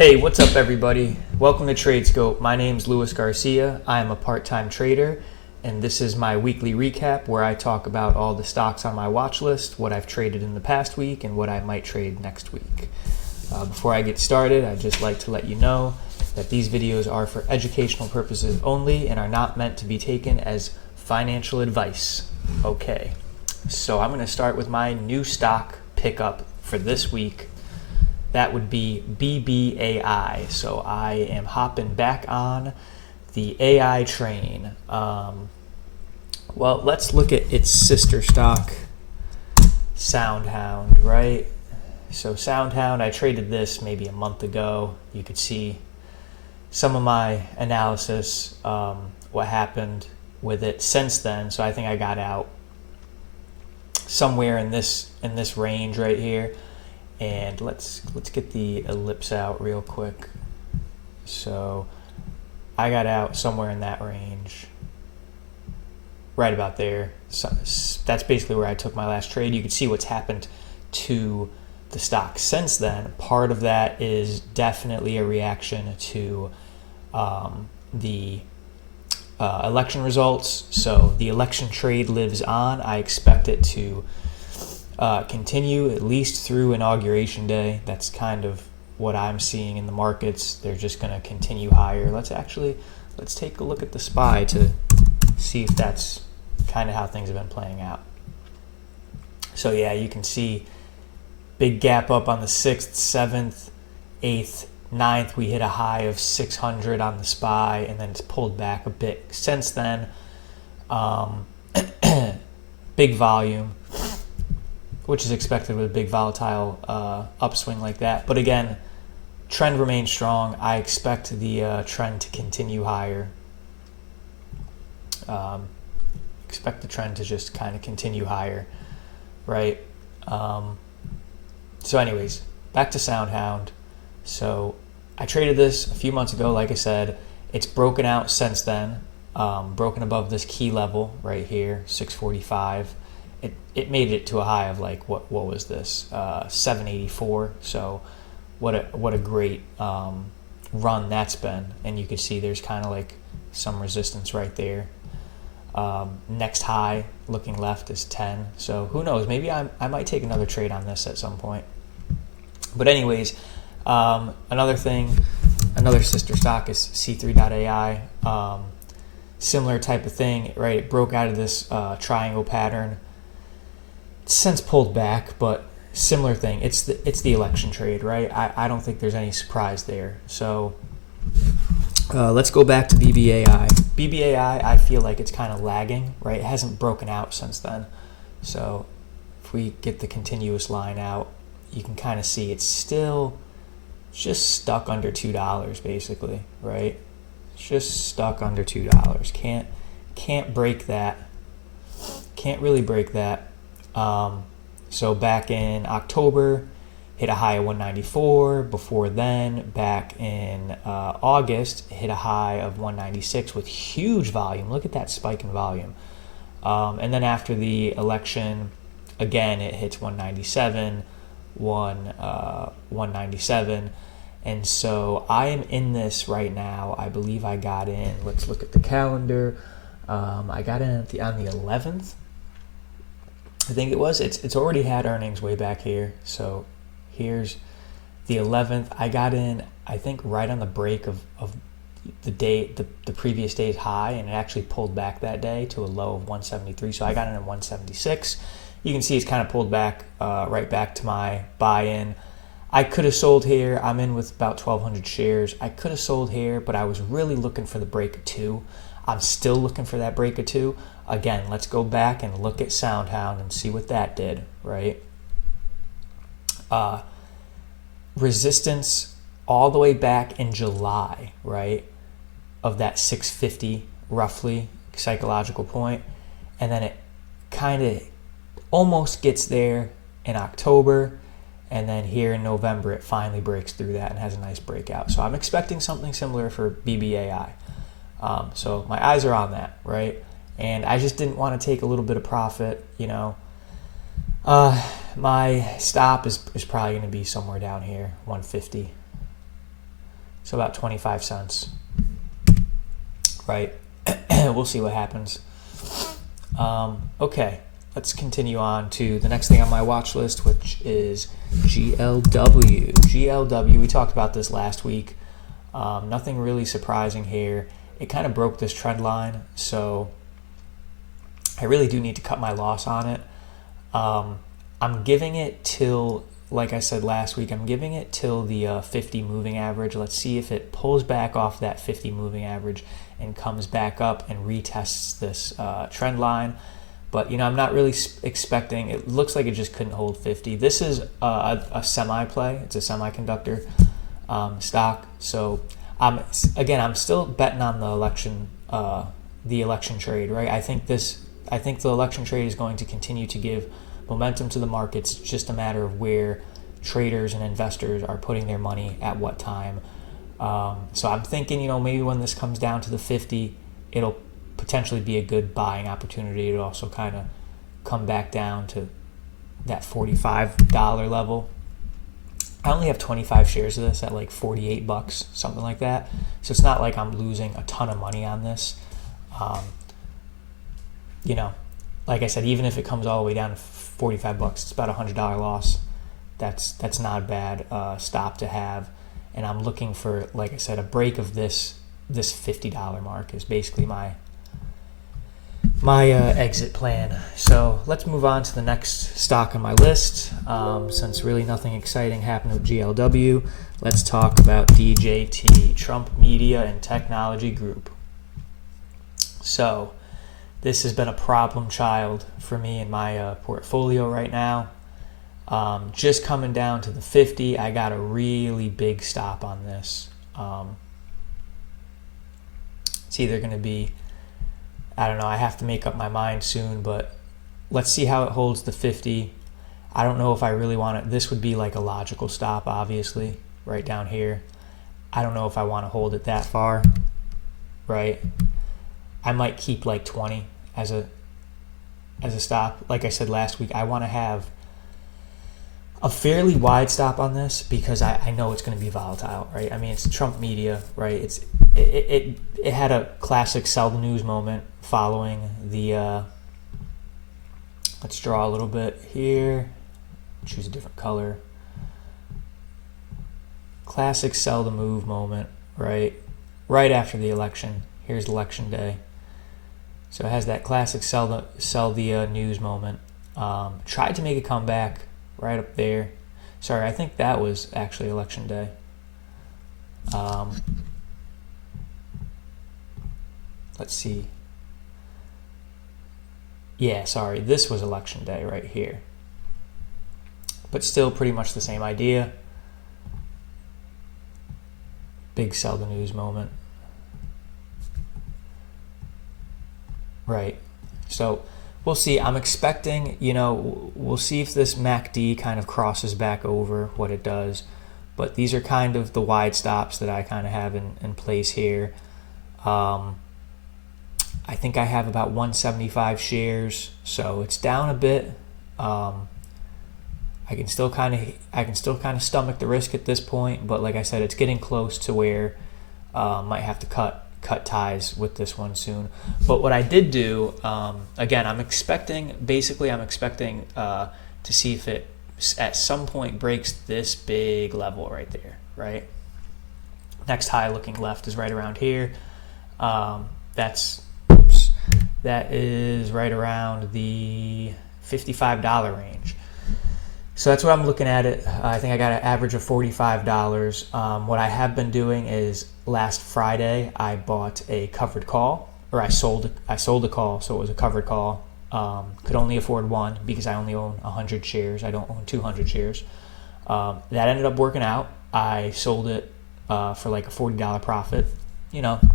Hey, what's up everybody? Welcome to TradeScope. My name's Luis Garcia. I am a part-time trader, and this is my weekly recap where I talk about all the stocks on my watch list, what I've traded in the past week, and what I might trade next week. Before I get started, I'd just like to let you know that these videos are for educational purposes only and are not meant to be taken as financial advice. Okay, so I'm going to start with my new stock pickup for this week. That would be BBAI. So I am hopping back on the AI train. Well, let's look at its sister stock, SoundHound, right? So SoundHound, I traded this maybe a month ago. You could see some of my analysis, what happened with it since then. So I think I got out somewhere in this range right here. And let's get the ellipse out real quick. So I got out somewhere in that range, right about there. So that's basically where I took my last trade. You can see what's happened to the stock since then. Part of that is definitely a reaction to the election results. So the election trade lives on. I expect it to continue at least through Inauguration Day. That's kind of what I'm seeing in the markets. They're just going to continue higher. Let's take a look at the SPY to see if that's kind of how things have been playing out. So yeah, you can see big gap up on the 6th, 7th, 8th, 9th. We hit a high of 600 on the SPY, and then it's pulled back a bit since then. Big volume, which is expected with a big volatile upswing like that. But again, trend remains strong. I expect the trend to continue higher. Expect the trend to just kind of continue higher, right? So anyways, back to SoundHound. So I traded this a few months ago. Like I said, it's broken out since then, broken above this key level right here, 645. It made it to a high of like what was this 784. So what a great run that's been. And you can see there's kind of like some resistance right there. Next high looking left is 10. So who knows, maybe I might take another trade on this at some point. But anyways, another sister stock is C3.ai. Similar type of thing, right? It broke out of this triangle pattern. Since pulled back, but similar thing. It's the election trade, right? I don't think there's any surprise there. So let's go back to BBAI. BBAI, I feel like it's kind of lagging, right? It hasn't broken out since then. So if we get the continuous line out, you can kind of see it's still just stuck under $2 basically, right? It's just stuck under $2. Can't break that. Can't really break that. So back in October, hit a high of 194. Before then, back in August, hit a high of 196 with huge volume. Look at that spike in volume. And then after the election, again, it hits 197, 197. And so I am in this right now. I believe I got in. Let's look at the calendar. I got in on the 11th. I think it was. It's already had earnings way back here. So here's the 11th. I got in, I think, right on the break of the day, the previous day's high, and it actually pulled back that day to a low of 173. So I got in at 176. You can see it's kind of pulled back right back to my buy-in. I could have sold here. I'm in with about 1,200 shares. I could have sold here, but I was really looking for the break of 2. I'm still looking for that break of 2. Again, let's go back and look at SoundHound and see what that did, right? Resistance all the way back in July, right, of that 650 roughly psychological point. And then it kind of almost gets there in October. And then here in November, it finally breaks through that and has a nice breakout. So I'm expecting something similar for BBAI. So my eyes are on that, right? And I just didn't want to take a little bit of profit, you know. My stop is probably going to be somewhere down here, 150. So about 25 cents, right? We'll see what happens. Okay, let's continue on to the next thing on my watch list, which is GLW. GLW, we talked about this last week. Nothing really surprising here. It kind of broke this trend line, so I really do need to cut my loss on it. I'm giving it till, like I said last week, I'm giving it till the 50 moving average. Let's see if it pulls back off that 50 moving average and comes back up and retests this trend line. But, I'm not really expecting, it looks like it just couldn't hold 50. This is a semi-play. It's a semiconductor stock. So, I'm still betting on the election trade, right? I think the election trade is going to continue to give momentum to the markets. It's just a matter of where traders and investors are putting their money at what time. So I'm thinking, maybe when this comes down to the 50, it'll potentially be a good buying opportunity. It'll also kind of come back down to that $45 level. I only have 25 shares of this at like $48, something like that. So it's not like I'm losing a ton of money on this. Like I said, even if it comes all the way down to $45, it's about a $100 loss. That's not a bad stop to have. And I'm looking for, like I said, a break of this $50 mark is basically my exit plan. So let's move on to the next stock on my list. Since really nothing exciting happened with GLW, let's talk about DJT, Trump Media and Technology Group. So this has been a problem child for me in my portfolio right now. Just coming down to the 50, I got a really big stop on this. It's either going to be, I don't know, I have to make up my mind soon, but let's see how it holds the 50. I don't know if I really want it. This would be like a logical stop, obviously, right down here. I don't know if I want to hold it that far, right? I might keep like 20 as a stop. Like I said last week, I want to have a fairly wide stop on this because I know it's going to be volatile, right? I mean, it's Trump Media, right? It had a classic sell the news moment following the, let's draw a little bit here, choose a different color. Classic sell the move moment, right? Right after the election. Here's election day. So it has that classic sell the news moment. Tried to make a comeback right up there. Sorry, I think that was actually election day. Let's see. Yeah, sorry, this was election day right here. But still pretty much the same idea. Big sell the news moment. Right. So we'll see. I'm expecting, we'll see if this MACD kind of crosses back over what it does. But these are kind of the wide stops that I kind of have in place here. I think I have about 175 shares, so it's down a bit. I can still kind of stomach the risk at this point, but like I said, it's getting close to where might have to cut ties with this one soon. But what I did do, again, I'm expecting to see if it at some point breaks this big level right there, right? Next high looking left is right around here. That is right around the $55 range. So that's what I'm looking at it. I think I got an average of $45. What I have been doing is last Friday I bought a covered call, or I sold a call, so it was a covered call. Could only afford one because I only own 100 shares. I don't own 200 shares. That ended up working out. I sold it for like a $40 profit. Not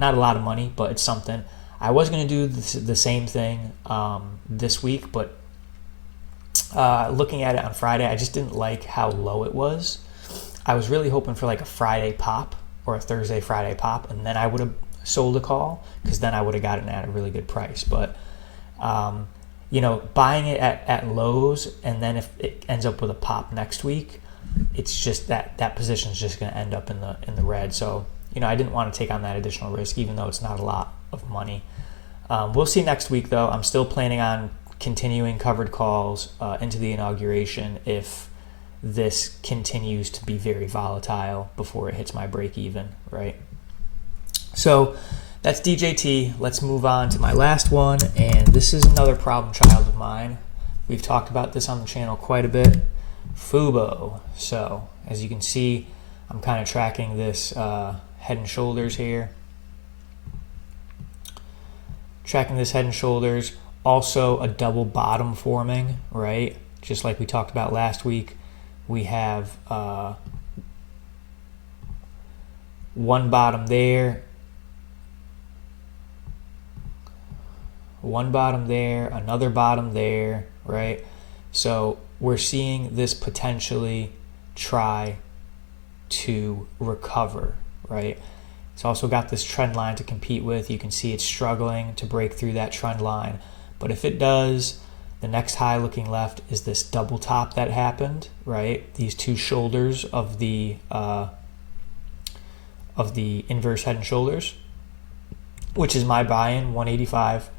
a lot of money, but it's something. I was going to do the same thing this week, but looking at it on Friday, I just didn't like how low it was. I was really hoping for like a Friday pop or a Thursday, Friday pop, and then I would have sold a call because then I would have gotten it at a really good price. But, buying it at lows and then if it ends up with a pop next week, it's just that position is just going to end up in the red. So, I didn't want to take on that additional risk, even though it's not a lot of money. We'll see next week, though. I'm still planning on continuing covered calls into the inauguration if this continues to be very volatile before it hits my break even, right? So that's DJT. Let's move on to my last one, and this is another problem child of mine. We've talked about this on the channel quite a bit. FUBO. So as you can see, I'm kind of tracking this head and shoulders here. Tracking this head and shoulders. Also a double bottom forming, right? Just like we talked about last week. We have one bottom there, another bottom there, right? So we're seeing this potentially try to recover, right? It's also got this trend line to compete with. You can see it's struggling to break through that trend line. But if it does, the next high looking left is this double top that happened, right? These two shoulders of the inverse head and shoulders, which is my buy-in, 185.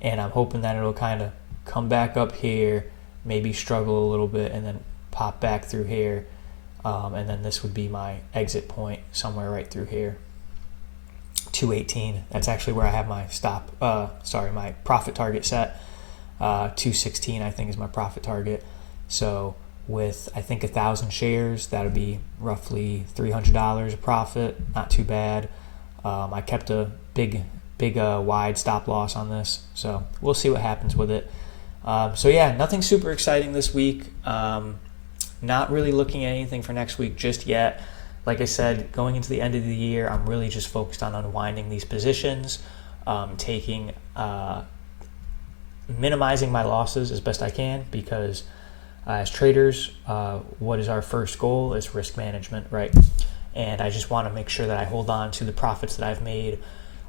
And I'm hoping that it'll kind of come back up here, maybe struggle a little bit, and then pop back through here. And then this would be my exit point somewhere right through here. 218. That's actually where I have my my profit target set. 216 I think is my profit target. So with I think 1,000 shares, that would be roughly $300 of profit. Not too bad. I kept a big wide stop loss on this, so we'll see what happens with it. So yeah, nothing super exciting this week. Not really looking at anything for next week just yet. Like I said, going into the end of the year, I'm really just focused on unwinding these positions, minimizing my losses as best I can, because as traders, what is our first goal is risk management, right? And I just want to make sure that I hold on to the profits that I've made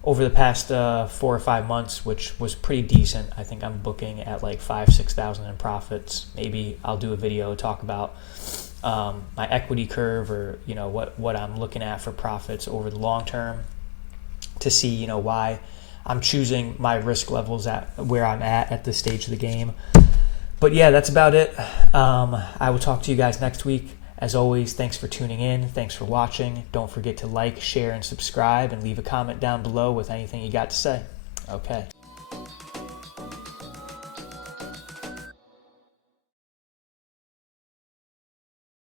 over the past 4 or 5 months, which was pretty decent. I think I'm booking at like 5,000-6,000 in profits. Maybe I'll do a video talk about my equity curve, or what I'm looking at for profits over the long term, to see why I'm choosing my risk levels at where I'm at this stage of the game. But yeah, that's about it. I will talk to you guys next week. As always, thanks for tuning in. Thanks for watching. Don't forget to like, share, and subscribe, and leave a comment down below with anything you got to say. Okay.